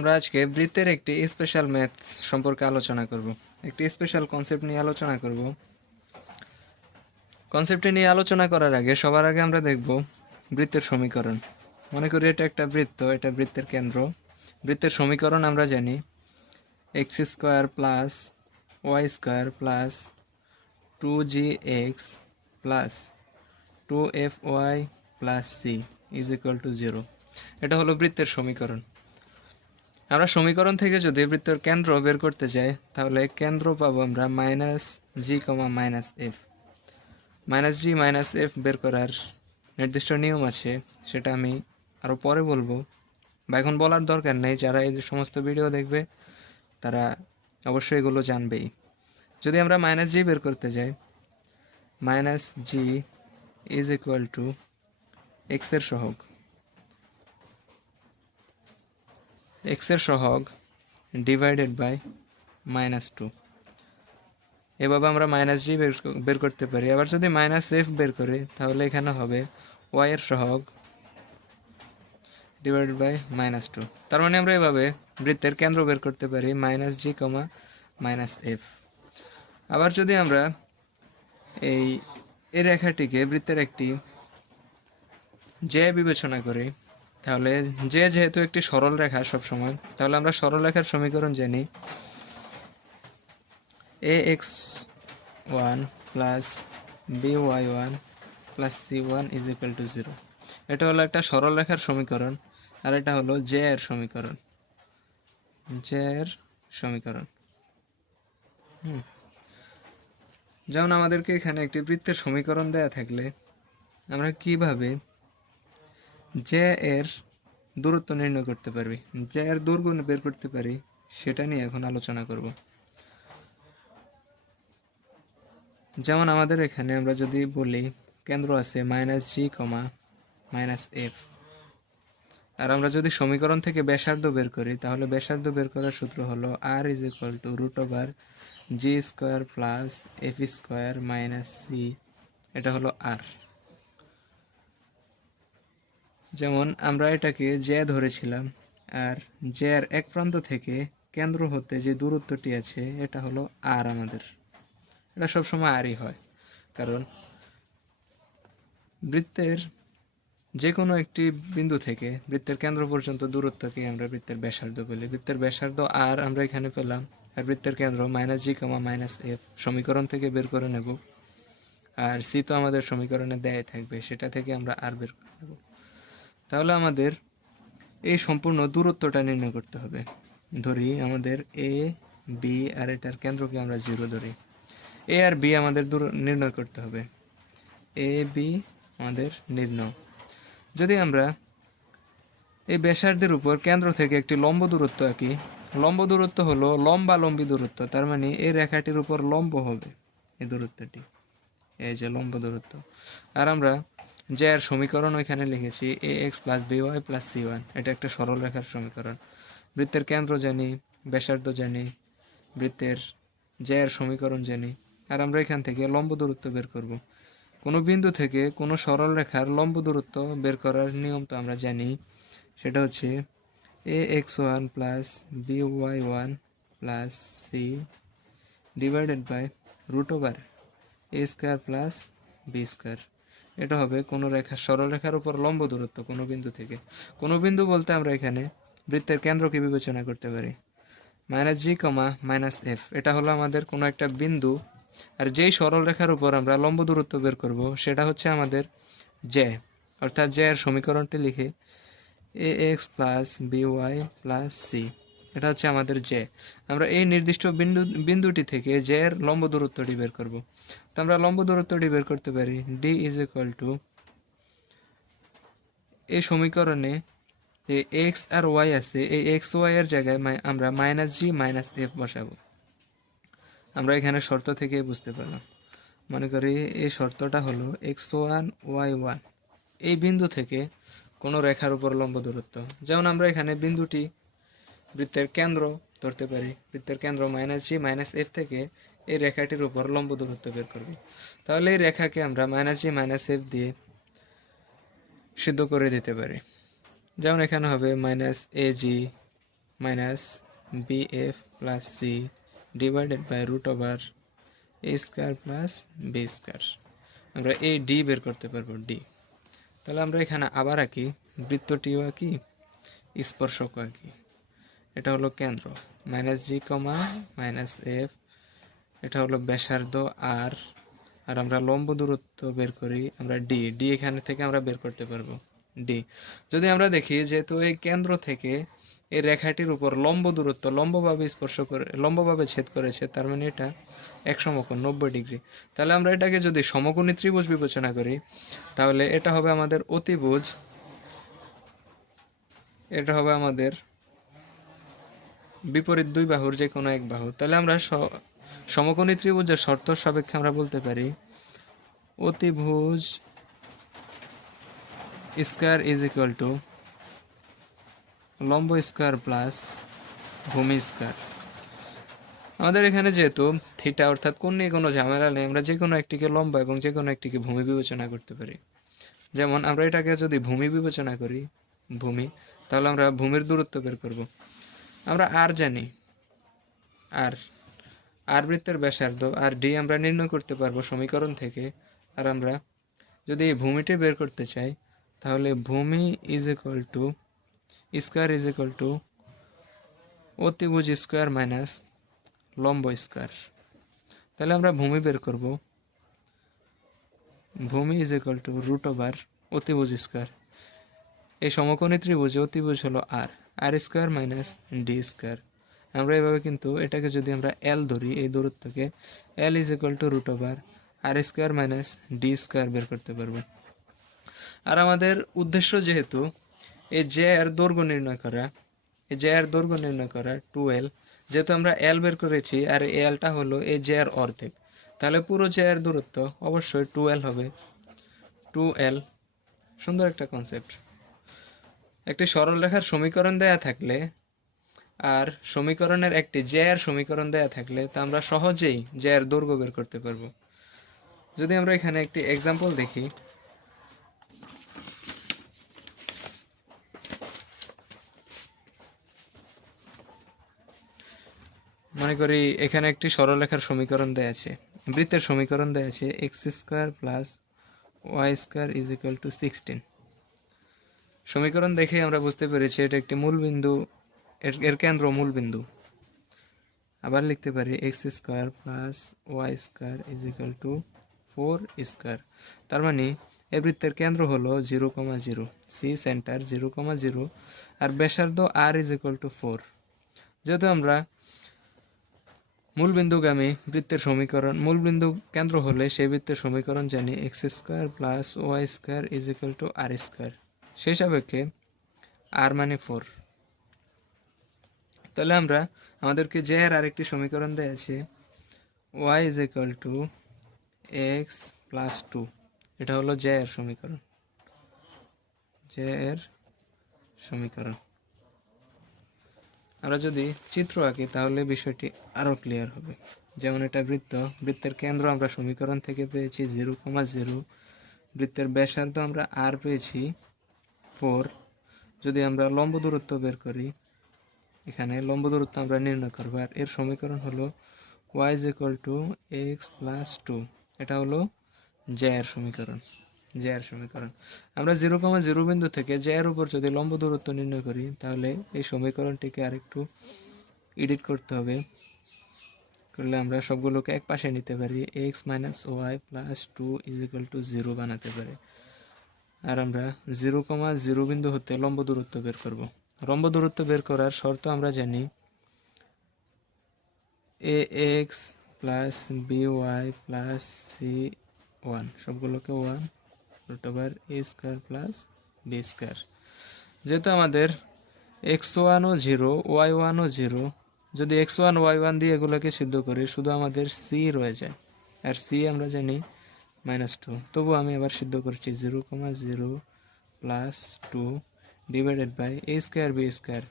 আমরা আজকে বৃত্তের একটি স্পেশাল ম্যাথ সম্পর্কে আলোচনা করব। একটি স্পেশাল কনসেপ্ট নিয়ে আলোচনা করব। কনসেপ্টটি নিয়ে আলোচনা করার আগে সবার আগে আমরা দেখব বৃত্তের সমীকরণ। মনে করি এটা একটা বৃত্ত, এটা বৃত্তের কেন্দ্র। বৃত্তের সমীকরণ আমরা জানি x square plus y square plus 2gx plus 2fy plus c is equal to 0। এটা হলো বৃত্তের সমীকরণ। আমরা সমীকরণ থেকে যদি বৃত্তের কেন্দ্র বের করতে যাই তাহলে কেন্দ্র পাবো আমরা মাইনাস জি কমা মাইনাস এফ। মাইনাস জি মাইনাস এফ বের করার নির্দিষ্ট নিয়ম আছে, সেটা আমি আরও পরে বলবো বা এখন বলার দরকার নেই। যারা এই যে সমস্ত ভিডিও দেখবে তারা অবশ্যই এগুলো জানবেই। যদি আমরা মাইনাস জি বের করতে যাই, minus G is equal two এক্সের সহগ, এক্সের সহগ ডিভাইডেড বাই -2। এভাবে আমরা মাইনাস জি বের করতে পারি। আবার যদি মাইনাস এফ বের করি তাহলে এখানে হবে ওয়াই এর সহগ ডিভাইডেড বাই -2। তার মানে আমরা এভাবে বৃত্তের কেন্দ্র বের করতে পারি মাইনাস জি কমা মাইনাস এফ। আবার যদি আমরা এই রেখাটিকে বৃত্তের একটি জে বিবেচনা করি তাহলে জে যেহেতু একটি সরল রেখা সবসময়, তাহলে আমরা সরল রেখার সমীকরণ জানি ax1 plus by1 plus c1 is equal to 0। এটা হলো একটা সরল রেখার সমীকরণ, আর এটা হলো জে এর সমীকরণ, জে এর সমীকরণ। যেমন আমাদেরকে এখানে একটি বৃত্তের সমীকরণ দেয়া থাকলে আমরা কিভাবে জে এর দূরত্ব নির্ণয় করতে পারবি, জে এর দৈর্ঘ্য বের করতে পারি, সেটা নিয়ে এখন আলোচনা করব। যেমন আমাদের এখানে আমরা যদি বলি কেন্দ্র আছে মাইনাস জি কমা মাইনাস এফ, আর আমরা যদি সমীকরণ থেকে ব্যাসার্ধ বের করি তাহলে ব্যাসার্ধ বের করার সূত্র হলো R is equal to root over G square plus F square minus C. এটা হলো আর। যেমন আমরা এটাকে জে ধরেছিলাম, আর জে এর এক প্রান্ত থেকে কেন্দ্র হতে যে দূরত্বটি আছে এটা হলো আর। আমাদের এটা সবসময় আরই হয়, কারণ বৃত্তের যে কোনো একটি বিন্দু থেকে বৃত্তের কেন্দ্র পর্যন্ত দূরত্বকে আমরা বৃত্তের ব্যাসার্ধ বলি। বৃত্তের ব্যাসার্ধ আর আমরা এখানে পেলাম, আর বৃত্তের কেন্দ্র মাইনাস জি কমা মাইনাস এফ সমীকরণ থেকে বের করে নেব, আর সি তো আমাদের সমীকরণে দেয়াই থাকবে, সেটা থেকে আমরা আর বের করে নেব। তাহলে আমাদের এই সম্পূর্ণ দূরত্বটা নির্ণয় করতে হবে। ধরি আমাদের এ বি আর এটার কেন্দ্রকে আমরা 0 ধরি। এ আর বি আমাদের নির্ণয় করতে হবে, এ বি আমাদের নির্ণয়। যদি আমরা এই ব্যাসার্ধের উপর কেন্দ্র থেকে একটি লম্ব দূরত্ব আঁকি, লম্ব দূরত্ব হলো লম্বালম্বী দূরত্ব, তার মানে এই রেখাটির উপর লম্ব হবে এই দূরত্বটি, এই যে লম্ব দূরত্ব। আর আমরা যে এর সমীকরণ ওইখানে লিখেছি A X plus B Y plus C one. এটা একটা সরল রেখার সমীকরণ। বৃত্তের কেন্দ্র জানি, ব্যাসার্ধ জানি, বৃত্তের যে এর সমীকরণ জানি, আর আমরা এখান থেকে লম্ব দূরত্ব বের করব। কোনো বিন্দু থেকে কোনো সরল রেখার লম্ব দূরত্ব বের করার নিয়ম তো আমরা জানি, সেটা হচ্ছে A X one plus B Y one plus C divided by root over A square plus B square. এটা হবে কোনো রেখা সরল রেখার উপর লম্ব দূরত্ব কোনো বিন্দু থেকে। কোনো বিন্দু বলতে আমরা এখানে বৃত্তের কেন্দ্রকে বিবেচনা করতে পারি মাইনাস জি কমা মাইনাস এফ। এটা হলো আমাদের কোনো একটা বিন্দু, আর যেই সরল রেখার উপর আমরা লম্ব দূরত্ব বের করব সেটা হচ্ছে আমাদের জে। অর্থাৎ জে এর সমীকরণটি লিখে A X plus B Y plus C, এটা হচ্ছে আমাদের জে। আমরা এই নির্দিষ্ট বিন্দুটি থেকে জে এর লম্ব দূরত্বটি বের করব। তো আমরা লম্ব দূরত্বটি বের করতে পারি ডি ইজ ইকুয়াল টু, এই সমীকরণে যে এক্স আর ওয়াই আছে এই এক্স ওয়াই এর জায়গায় আমরা মাইনাস জি মাইনাস এফ বসাবো। আমরা এখানে শর্ত থেকে বুঝতে পারলাম। মনে করি এই শর্তটা হলো এক্স ওয়ান ওয়াই ওয়ান এই বিন্দু থেকে কোনো রেখার উপর লম্ব দূরত্ব। যেমন আমরা এখানে বিন্দুটি বৃত্তের কেন্দ্র ধরতে পারি, বৃত্তের কেন্দ্র মাইনাস জি মাইনাস এফ থেকে এই রেখাটির উপর লম্ব দূরত্ব বের করব। তাহলে এই রেখাকে আমরা মাইনাস জি মাইনাস এফ দিয়ে সিদ্ধ করে দিতে পারি। যেমন এখানে হবে minus a g minus b f plus C divided by root over A square plus B square. আমরা এই ডি বের করতে পারবো, ডি। তাহলে আমরা এখানে আবার আঁকি, বৃত্তটিও আঁকি, স্পর্শক আঁকি। এটা হলো কেন্দ্র মাইনাস জি কমা মাইনাস এফ, এটা হলো ব্যাসার্ধ আর, আর আমরা লম্ব দূরত্ব বের করি আমরা ডি, ডি এখানে থেকে আমরা বের করতে পারবো ডি। যদি আমরা দেখি যেহেতু এই কেন্দ্র থেকে এই রেখাটির উপর লম্ব দূরত্ব লম্বভাবে স্পর্শ করে লম্বভাবে ছেদ করেছে, তার মানে এটা এক সমকোণ 90 ডিগ্রি। তাহলে আমরা এটাকে যদি সমকোণী ত্রিভুজ বিবেচনা করি তাহলে এটা হবে আমাদের অতিভুজ, এটা হবে আমাদের বিপরীত দুই বাহুর যে কোনো এক বাহু। তাহলে আমরা সমকোণী ত্রিভুজের শর্ত সাপেক্ষে আমরা বলতে পারি অতিভুজ স্কয়ার ইজ ইকুয়াল টু লম্ব স্কয়ার প্লাস ভূমি স্কয়ার। আমাদের এখানে যেহেতু থিটা অর্থাৎ কোণ নিয়ে কোনো ঝামেলা নেই, আমরা যে কোনো একটিকে লম্ব এবং যে কোনো একটিকে ভূমি বিবেচনা করতে পারি। যেমন আমরা এটাকে যদি ভূমি বিবেচনা করি, ভূমি, তাহলে আমরা ভূমির দূরত্ব বের করব। আমরা আর জানি, আর আর বৃত্তের ব্যাসার্ধ আর ডি আমরা নির্ণয় করতে পারবো সমীকরণ থেকে। আর আমরা যদি এই ভূমিটি বের করতে চাই তাহলে ভূমি is equal to square is equal to অতিভুজ স্কয়ার মাইনাস লম্ব স্কয়ার। তাহলে আমরা ভূমি বের করব, ভূমি is equal to root over অতিভুজ স্কয়ার। এই সমকোণী ত্রিভুজে অতিভুজ হলো R, R square minus D square. আমরা এভাবে কিন্তু এটাকে যদি আমরা এল ধরি, এই দূরত্বকে, L is equal to root over R square minus D square বের করতে পারবো। আর আমাদের উদ্দেশ্য যেহেতু এই জে এর দৈর্ঘ্য নির্ণয় করা, এই জে এর দৈর্ঘ্য নির্ণয় করা 2L, যেহেতু আমরা এল বের করেছি আর এলটা হলো এই জে এর অর্ধেক, তাহলে পুরো জে এর দূরত্ব অবশ্যই 2L হবে, 2L। সুন্দর একটা কনসেপ্ট। একটি সরল রেখার সমীকরণ দেয়া থাকলে আর সমীকরণের একটি জে এর সমীকরণ দেয়া থাকলে তা আমরা সহজেই জে এর দৈর্ঘ্য বের করতে পারবো। যদি আমরা এখানে একটি এক্সাম্পল দেখি, মনে করি এখানে একটি সরলরেখার সমীকরণ দেয়া আছে, বৃত্তের সমীকরণ দেয়া আছে x square plus y square is equal to 16। সমীকরণ দেখে আমরা বুঝতে পেরেছি এটা একটি মূলবিন্দু, এর কেন্দ্র মূলবিন্দু। আবার লিখতে পারি x square plus y square is equal to 4 square. তার মানে এই বৃত্তের কেন্দ্র হলো 0,0, সি সেন্টার 0,0, আর ব্যাসার্ধ আর ইজ ইকুয়াল টু 4। যেহেতু আমরা মূলবিন্দুগামী বৃত্তের সমীকরণ, মূলবিন্দু কেন্দ্র হলে সেই বৃত্তের সমীকরণ জানি x square plus y square is equal to r square, সেই সাপেক্ষে আর মানে 4। তাহলে আমরা আমাদেরকে জে এর আরেকটি সমীকরণ দেয়া আছে y is equal to x plus 2, এটা হলো জে এর সমীকরণ, জে এর সমীকরণ। আমরা যদি চিত্র আঁকি তাহলে বিষয়টি আরও ক্লিয়ার হবে। যেমন এটা বৃত্ত, বৃত্তের কেন্দ্র আমরা সমীকরণ থেকে পেয়েছি 0,0, বৃত্তের ব্যাসার্ধ আমরা আর পেয়েছি 4। যদি আমরা লম্ব দূরত্ব বের করি, এখানে লম্ব দূরত্ব আমরা নির্ণয় করবো, আর এর সমীকরণ হলো y is equal to x plus 2, এটা হলো জে এর সমীকরণ, জে এর সমীকরণ। আমরা 0,0 বিন্দু থেকে জে এর উপর যদি লম্ব দূরত্ব নির্ণয় করি তাহলে এই সমীকরণটিকে আরেকটু এডিট করতে হবে, করলে আমরা সবগুলোকে এক পাশে নিতে পারি, x minus y plus 2 is equal to 0 বানাতে পারি। আর আমরা 0,0 বিন্দু হতে লম্ব দূরত্ব বের করব। লম্ব দূরত্ব বের করার শর্ত আমরা জানি ax plus by plus c1, সবগুলোকে 1 root over a square plus b square. যেহেতু আমাদের x1 ও 0 y1 ও 0, যদি x1 y1 দিয়ে এগুলোকে সিদ্ধ করি শুধু আমাদের c রয়ে যায়, আর c আমরা জানি -2। তবু আমি আবার সিদ্ধ করছি 0,0 plus 2 divided by a square b square.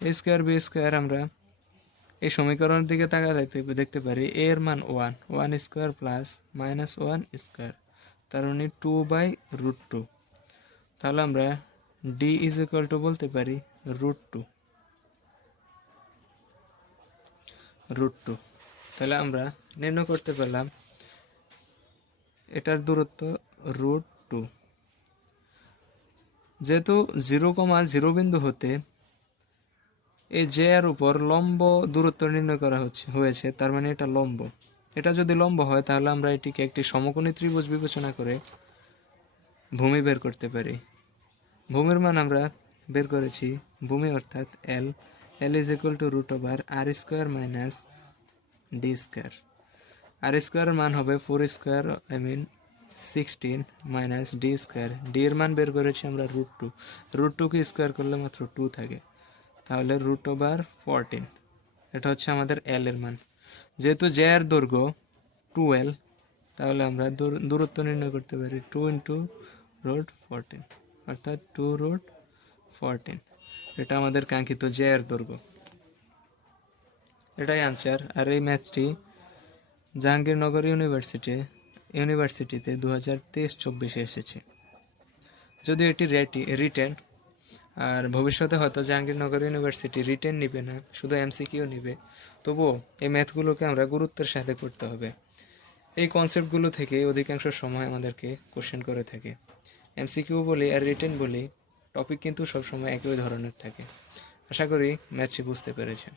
a square b square আমরা এই সমীকরণের দিকে তাকালে দেখতে পারি a এর মান 1 স্কয়ার প্লাস -1 স্কয়ার, তার মানে 2/√2। তাহলে আমরা d ইজ ইকুয়াল টু বলতে পারি √2। √2। তাহলে আমরা নির্ণয় করতে পেলাম এটার দূরত্ব √2। যেহেতু 0,0 বিন্দু হতে এই জে এর উপর লম্ব দূরত্ব নির্ণয় করা হয়েছে, তার মানে এটা লম্ব। এটা যদি লম্ব হয় তাহলে আমরা এটিকে একটি সমকোণী ত্রিভুজ বিবেচনা করে ভূমি বের করতে পারি। ভূমির মান আমরা বের করেছি, ভূমি অর্থাৎ এল is equal two √r² minus d²। আর স্কোয়ারের মান হবে 4² 16 মাইনাস d²। ডি এর মান বের করেছি আমরা √2। √2 কে স্কোয়ার করলে মাত্র 2 থাকে, তাহলে √14। এটা হচ্ছে আমাদের এল এর মান। যেহেতু জে এর দৈর্ঘ্য 2l, তাহলে আমরা দূরত্ব নির্ণয় করতে পারি 2 ইন্টু √14, অর্থাৎ 2√14। এটা আমাদের কাঙ্ক্ষিত জে এর দৈর্ঘ্য। এটাই আনসার। আর এই ম্যাথটি জাহাঙ্গীরনগর ইউনিভার্সিটিতে 2023-24 এসেছে। যদি এটি রিটেন, আর ভবিষ্যতে হয়তো জাহাঙ্গীরনগর ইউনিভার্সিটি রিটেন নিবে না, শুধু এমসিকিউ নিবে, তবুও এই ম্যাথগুলোকে আমরা গুরুত্বের সাথে করতে হবে। এই কনসেপ্টগুলো থেকে অধিকাংশ সময় আমাদেরকে কোশ্চেন করে থাকে। এমসিকিউ বলি আর রিটেন বলি, টপিক কিন্তু সবসময় একই ধরনের থাকে। আশা করি ম্যাথটি বুঝতে পেরেছেন।